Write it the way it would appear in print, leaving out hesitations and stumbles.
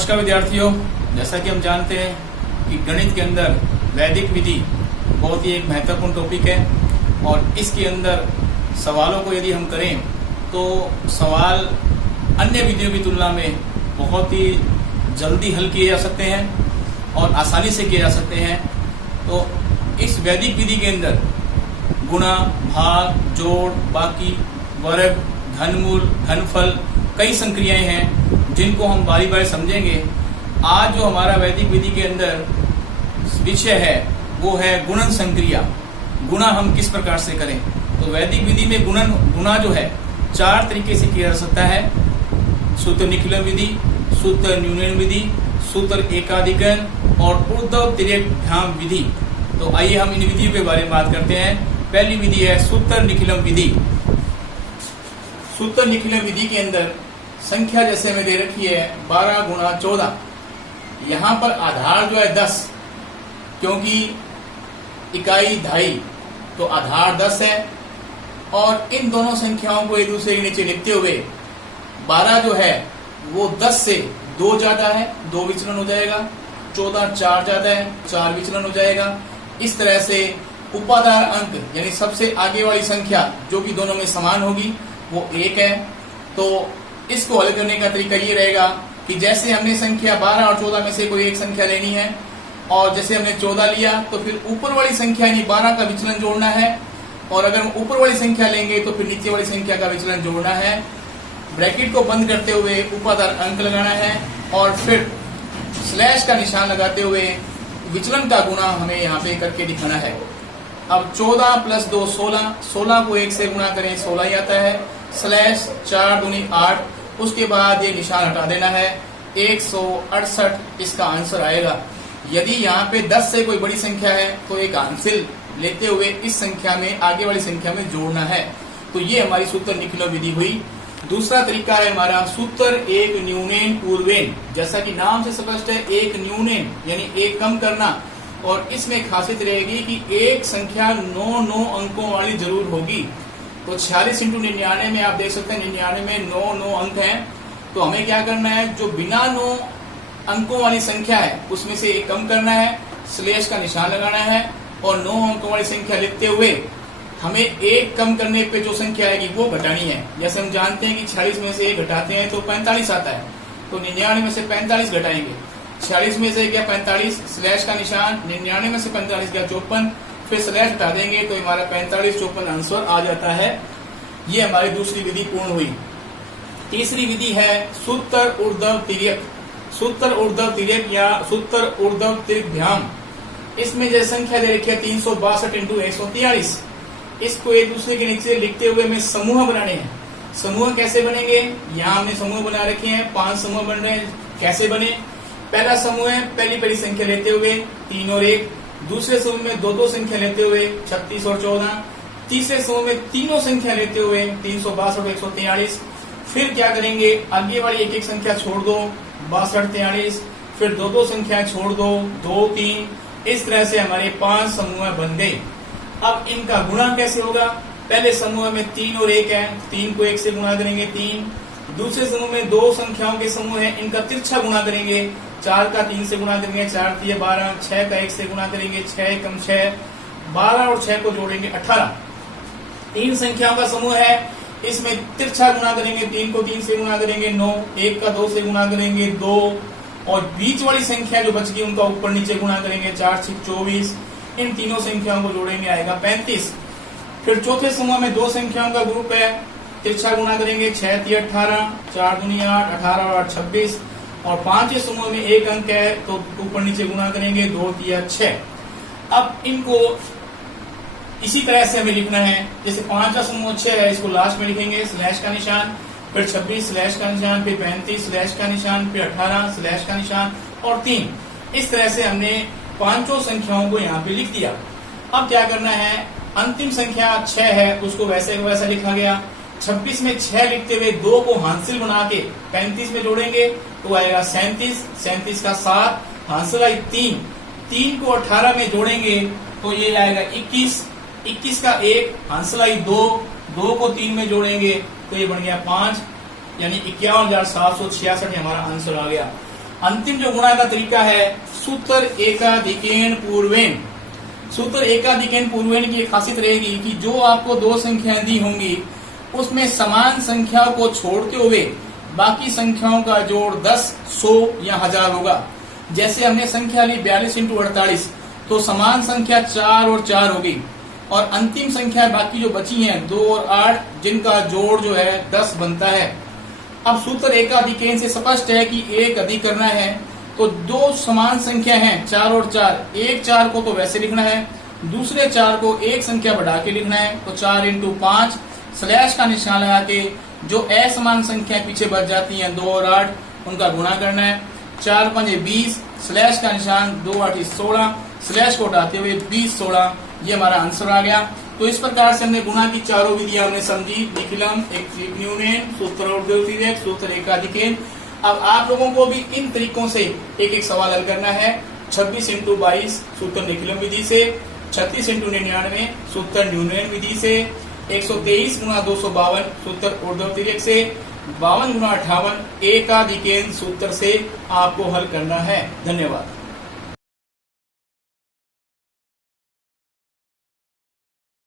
नमस्कार विद्यार्थियों, जैसा कि हम जानते हैं कि गणित के अंदर वैदिक विधि बहुत ही एक महत्वपूर्ण टॉपिक है और इसके अंदर सवालों को यदि हम करें तो सवाल अन्य विधियों की तुलना में बहुत ही जल्दी हल किए जा सकते हैं और आसानी से किए जा सकते हैं। तो इस वैदिक विधि के अंदर गुणा, भाग, जोड़, बाकी, वर्ग, घनमूल, घनफल कई संक्रियाएं हैं जिनको हम बारी बारी समझेंगे। आज जो हमारा वैदिक विधि के अंदर विषय है वो है गुणन संक्रिया। गुणा हम किस प्रकार से करें। तो वैदिक विधि में गुणा जो है 4 तरीके से किया जा सकता है। सूत्र निखिलम विधि, सूत्र न्यूनन विधि, सूत्र एकाधिकरण और ऊर्ध्व तिर्यक विधि। तो आइए हम इन विधियों के बारे में बात करते हैं। पहली विधि है सूत्र निखिलम विधि। सूत्र निखिलम विधि के अंदर संख्या जैसे हमें दे रखी है 12 गुणा 14। यहाँ पर आधार जो है 10, क्योंकि इकाई ढाई तो आधार 10 है और इन दोनों संख्याओं को एक दूसरे के नीचे लिखते हुए 12 जो है वो 10 से 2 ज्यादा है, 2 विचलन हो जाएगा। 14 4 ज्यादा है, 4 विचलन हो जाएगा। इस तरह से उपाधार अंक यानी सबसे आगे वाली संख्या जो कि दोनों में समान होगी वो 1 है। तो इसको हल करने का तरीका ये रहेगा कि जैसे हमने संख्या 12 और 14 में से कोई एक संख्या लेनी है और जैसे हमने 14 लिया तो फिर ऊपर वाली संख्या यानी 12 का विचलन जोड़ना है और अगर हम ऊपर वाली संख्या लेंगे तो फिर नीचे वाली संख्या का विचलन जोड़ना है। ब्रैकेट को बंद करते हुए उपाधार अंक लगाना है और फिर स्लैश का निशान लगाते हुए विचलन का गुणा हमें यहाँ पे करके दिखाना है। अब 14 प्लस 2 16, 16 को 1 से गुणा करें 16 ही आता है। स्लैश 4 दूनी 8, उसके बाद ये निशान हटा देना है। 168 इसका आंसर आएगा। यदि यहाँ पे 10 से कोई बड़ी संख्या है तो एक हासिल लेते हुए इस संख्या में आगे वाली संख्या में जोड़ना है। तो ये हमारी सूत्र निखिलो विधि हुई। दूसरा तरीका है हमारा सूत्र एक न्यूनेन पूर्वेन। जैसा कि नाम से स्पष्ट है, एक न्यूनेन यानी एक कम करना और इसमें खासियत रहेगी कि एक संख्या 9 अंकों वाली जरूर होगी। तो 46 × 99 में आप देख सकते हैं 99 में 9 अंक हैं। तो हमें क्या करना है, जो बिना 9 अंकों वाली संख्या है उसमें से एक कम करना है, स्लैश का निशान लगाना है और 9 अंकों वाली संख्या लिखते हुए हमें एक कम करने पे जो संख्या आएगी वो घटानी है। जैसे हम जानते हैं कि 46 में से 1 घटाते हैं तो 45 आता है, तो 99 में से 45 घटाएंगे। 46 में से गया 45, स्लैश का निशान, 99 में से 45 गया 54, फिर स्लैश हटा देंगे तो हमारा 45 54 आंसर आ जाता है। ये हमारी दूसरी विधि पूर्ण हुई। तीसरी विधि है सूत्र ऊर्ध्व तिर्यक। सूत्र ऊर्ध्व तिर्यक या सूत्र ऊर्ध्व तिर्यक। इसमें जो संख्या दे रखी है 362 × 143, इसको एक दूसरे के नीचे लिखते हुए हमें समूह बनाने हैं। समूह कैसे बनेंगे, यहाँ हमने समूह बना रखे हैं, 5 समूह बन रहे हैं। कैसे बने, पहला समूह है पहली संख्या लेते हुए 3 और 1, दूसरे समूह में 2 संख्या लेते हुए 36 और 14, तीसरे समूह में तीनों संख्या लेते हुए 362 और 143। फिर क्या करेंगे, आगे वाली एक संख्या छोड़ दो 62 43, फिर 2 संख्या छोड़ दो 2 3। इस तरह से हमारे 5 समूह बन गए। अब इनका गुणा कैसे होगा, पहले समूह में 3 और 1 है, 3 को 1 से गुणा करेंगे 3। दूसरे समूह में 2 संख्याओं के समूह है, इनका तिरछा गुणा करेंगे। 4 का 3 से गुणा करेंगे 4 3 12, 6 का 1 से गुणा करेंगे 6 कम 6, 12 और 6 को जोड़ेंगे 18। 3 संख्याओं का समूह है, इसमें तिरछा गुणा करेंगे, 3 को 3 से गुणा करेंगे 9, 1 का 2 से गुणा करेंगे 2 और बीच वाली संख्या जो बच गई उनका ऊपर नीचे गुणा करेंगे 4 6 24। इन तीनों संख्याओं को जोड़ेंगे आएगा 35। फिर चौथे समूह में 2 संख्याओं का ग्रुप है, तिरछा गुणा करेंगे 6 3 18, 4 दूनी 8, 18 और 8 26 और 5वें समूह में 1 अंक है तो ऊपर नीचे गुणा करेंगे 2 3 6। अब इनको इसी तरह से हमें लिखना है, जैसे 5वां समूह 6 है, इसको लास्ट में लिखेंगे स्लैश का निशान, फिर 26 स्लैश का निशान, फिर 35 स्लैश का निशान, फिर 18 स्लैश का निशान और 3। इस तरह से हमने 5 संख्याओं को यहाँ पे लिख दिया। अब क्या करना है, अंतिम संख्या 6 है उसको वैसे को वैसा लिखा गया। 26 में 6 लिखते हुए 2 को हासिल बना के 35 में जोड़ेंगे तो आएगा 37, 37 का 7, हासिल आई 3, 3 को 18 में जोड़ेंगे तो ये आएगा 21, 21 का 1, हासिल आई 2, 2 को 3 में जोड़ेंगे तो ये बन गया 5, यानी 51,766 हमारा आंसर आ गया। अंतिम जो गुणा का तरीका है सूत्र एकाधिकेन पूर्वेन। सूत्र एकाधिकेन पूर्वेन की एक खासियत रहेगी कि जो आपको दो संख्याएं दी होंगी उसमें समान संख्याओं को छोड़ते हुए बाकी संख्याओं का जोड़ 10, 100 या 1000 होगा। जैसे हमने संख्या ली 42 × 48, तो समान संख्या 4 और 4 होगी और अंतिम संख्या बाकी जो बची हैं 2 और 8, जिनका जोड़ जो है 10 बनता है। अब सूत्र एकाधिकेन से स्पष्ट है कि एक अधिक करना है तो दो समान संख्या हैं 4 और 4, एक 4 को तो वैसे लिखना है, दूसरे 4 को एक संख्या बढ़ा के लिखना है। तो 4 × 5 स्लैश का निशान लगा के जो असमान संख्या पीछे बच जाती हैं 2 और 8, उनका गुणा करना है। 4 × 5 = 20 स्लैश का निशान, 2 × 8 = 16 स्लैश को हटाते हुए 20, 16 ये हमारा आंसर आ गया। तो इस प्रकार से हमने गुणा की चारों विधियां हमने समझी, निखिलम, न्यूनन, सूत्र सूत्र एकाधिकेन। अब आप लोगों को भी इन तरीकों से एक एक सवाल हल करना है। 26 × 22 सूत्र निखिलम विधि से, 36 × 99 सूत्र न्यूनन विधि से, 123 × 252 सूत्र ऊर्ध्वतिर्यक से, 52 × 58 एकाधिकेन सूत्र से आपको हल करना है। धन्यवाद।